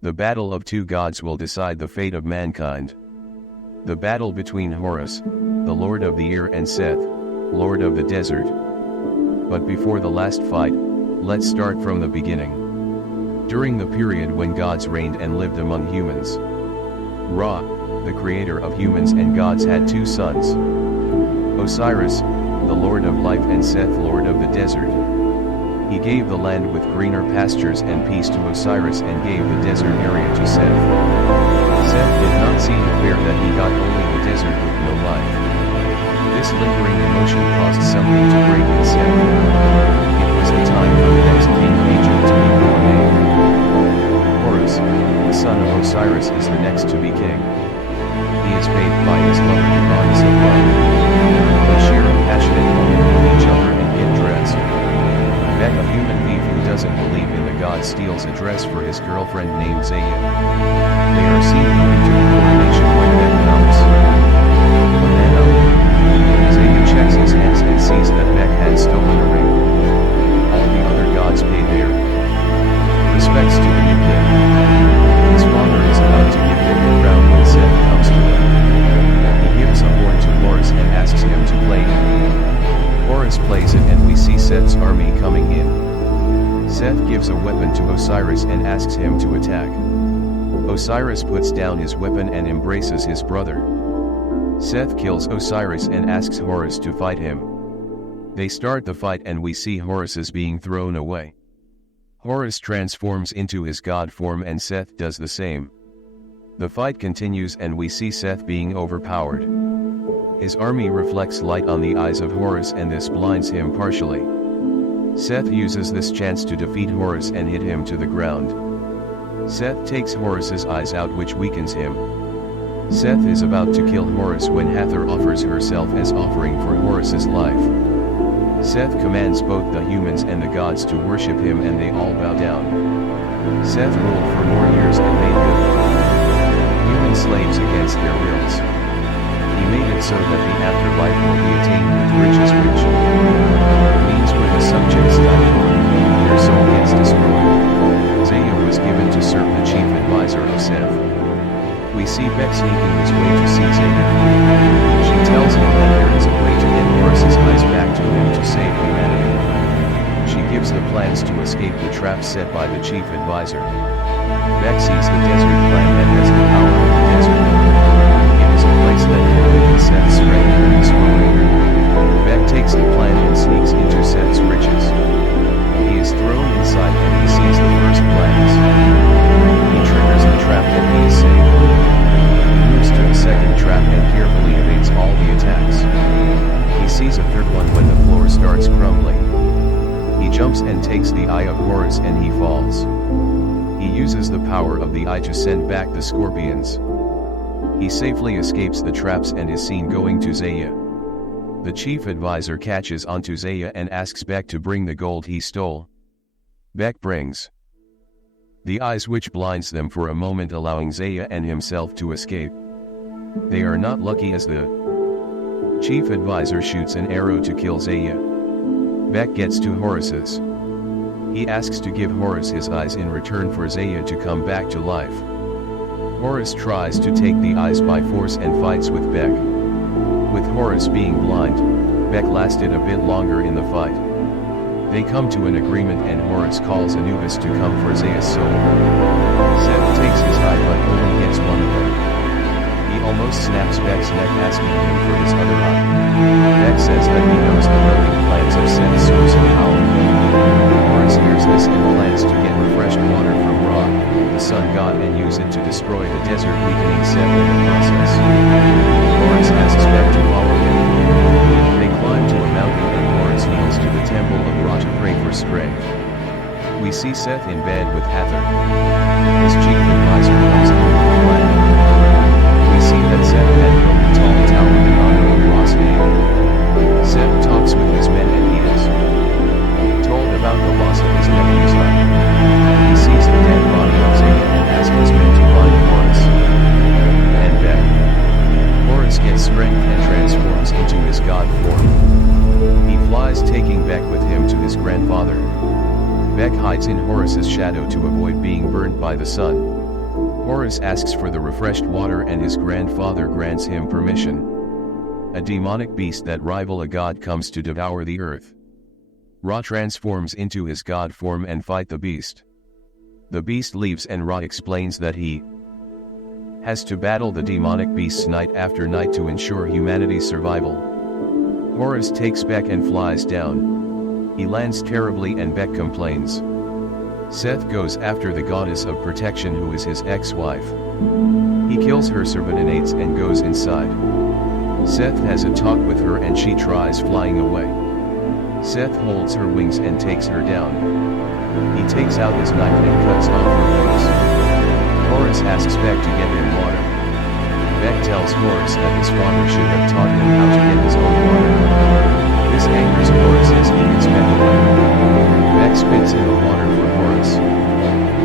The battle of two gods will decide the fate of mankind. The battle between Horus, the Lord of the Air, and Seth, Lord of the Desert. But before the last fight, let's start from the beginning. During the period when gods reigned and lived among humans, Ra, the creator of humans and gods, had two sons. Osiris, the Lord of Life, and Seth, Lord of the Desert. He gave the land with greener pastures and peace to Osiris and gave the desert area to Seth. Seth did not see it fair that he got only the desert with no life. This lingering emotion caused something to break in Seth. It was the time for the next king of Egypt to be coronated. Horus, the son of Osiris, is the next to be king. He is bathed by his lover, the goddess of love. They share a passionate moment with each other and get dressed. Bek, a human thief who doesn't believe in the gods, steals a dress for his girlfriend named Zaya. They are seen going to the coronation when Bek comes. When then Zaya checks his hands and sees that Bek had stolen a ring. All the other gods pay their respects to the new king. His father is about to give him the crown when Seth comes to them. He gives a horn to Horus and asks him to play it. Horus plays it and we see Seth's army coming in. Seth gives a weapon to Osiris and asks him to attack. Osiris puts down his weapon and embraces his brother. Seth kills Osiris and asks Horus to fight him. They start the fight and we see Horus is being thrown away. Horus transforms into his god form and Seth does the same. The fight continues and we see Seth being overpowered. His army reflects light on the eyes of Horus and this blinds him partially. Seth uses this chance to defeat Horus and hit him to the ground. Seth takes Horus's eyes out, which weakens him. Seth is about to kill Horus when Hathor offers herself as offering for Horus's life. Seth commands both the humans and the gods to worship him and they all bow down. Seth ruled for more years and made the human slaves against their wills. He made it so that the afterlife will be attained with riches which means when the subjects die for, their soul gets destroyed. Zaya was given to serve the chief advisor of Seth. We see Bek sneaking his way to see Zaya. She tells him that there is a way to get Horus's eyes back to him to save humanity. She gives the plans to escape the trap set by the chief advisor. Bek sees the desert plan that has the power of the desert. It is a place that can weaken Seth's strength and destroy. Bek takes the plan and sneaks into Seth's riches. He is thrown inside and he sees the first plans. He triggers the trap and he is safe. He moves to the second trap and carefully evades all the attacks. He sees a third one when the floor starts crumbling. He jumps and takes the eye of Horus and he falls. He uses the power of the eye to send back the scorpions. He safely escapes the traps and is seen going to Zaya. The chief advisor catches onto Zaya and asks Bek to bring the gold he stole. Bek brings the eyes, which blinds them for a moment, allowing Zaya and himself to escape. They are not lucky as the chief advisor shoots an arrow to kill Zaya. Bek gets to Horus's. He asks to give Horus his eyes in return for Zaya to come back to life. Horus tries to take the eyes by force and fights with Bek. With Horus being blind, Bek lasted a bit longer in the fight. They come to an agreement and Horus calls Anubis to come for Zaya's soul. Seth takes his eye but only gets one of them. He almost snaps Bek's neck, asking him for his other eye. Bek says that he knows the building plans of Seth's source of power. Horus hears this and plans to get refreshed water from Ra, the sun god, and use it to destroy the desert, weakening Seth in the process. Horus asks Bek to follow him. They climb to a mountain and Horus kneels to the temple of Ra to pray for strength. We see Seth in bed with Hathor. His chief advisor comes in with the plan. We see that Seth had built a tall tower in honor of Ra's name. Seth talks with his men and he is told about the loss of his nephew's eye. He sees the dead body of Zaya and asks his men to find Horus and Bek. Horus gets strength and transforms into his god form. He flies, taking Bek with him to his grandfather. Bek hides in Horus's shadow to avoid being burned by the sun. Horus asks for the refreshed water and his grandfather grants him permission. A demonic beast that rival a god comes to devour the earth. Ra transforms into his god form and fight the beast. The beast leaves and Ra explains that he has to battle the demonic beasts night after night to ensure humanity's survival. Horus takes Beck and flies down. He lands terribly and Beck complains. Seth goes after the goddess of protection who is his ex-wife. He kills her subordinates and goes inside. Seth has a talk with her and she tries flying away. Seth holds her wings and takes her down. He takes out his knife and cuts off her wings. Horus asks Beck to get him water. Beck tells Horus that his father should have taught him how to get his own water. This angers Horus as he gets Beck away. Beck spits in the water for Horus.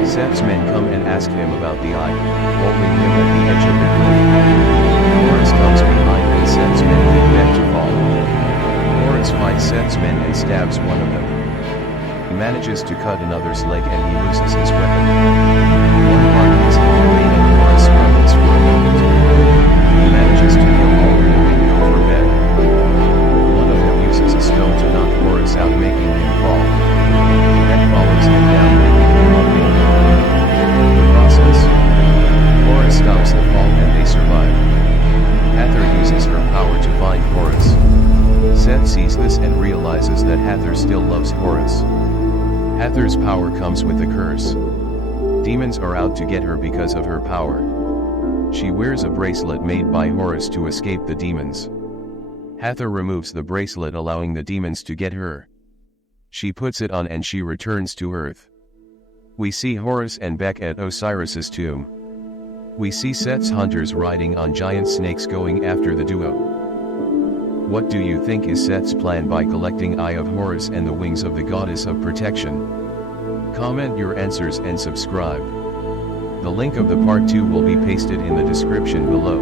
Seth's men come and ask him about the eye, holding him at the edge of the cliff. Horus comes behind and Seth's men lead Beck to fall. Horus fights Seth's men and stabs one of them. He manages to cut another's leg and he loses his weapon. One part hits him in the vein and Horus struggles for a moment. He manages to kill all of them and go for Beck. One of them uses a stone to knock Horus out, making him fall. Beck follows him down, making him unable. In the process, Horus stops the fall and they survive. Hathor uses her power to find Horus. Seth sees this and realizes that Hathor still loves Horus. Hathor's power comes with a curse. Demons are out to get her because of her power. She wears a bracelet made by Horus to escape the demons. Hathor removes the bracelet, allowing the demons to get her. She puts it on and she returns to Earth. We see Horus and Beck at Osiris's tomb. We see Seth's hunters riding on giant snakes going after the duo. What do you think is Seth's plan by collecting Eye of Horus and the wings of the goddess of protection? Comment your answers and subscribe. The link of the part 2 will be pasted in the description below.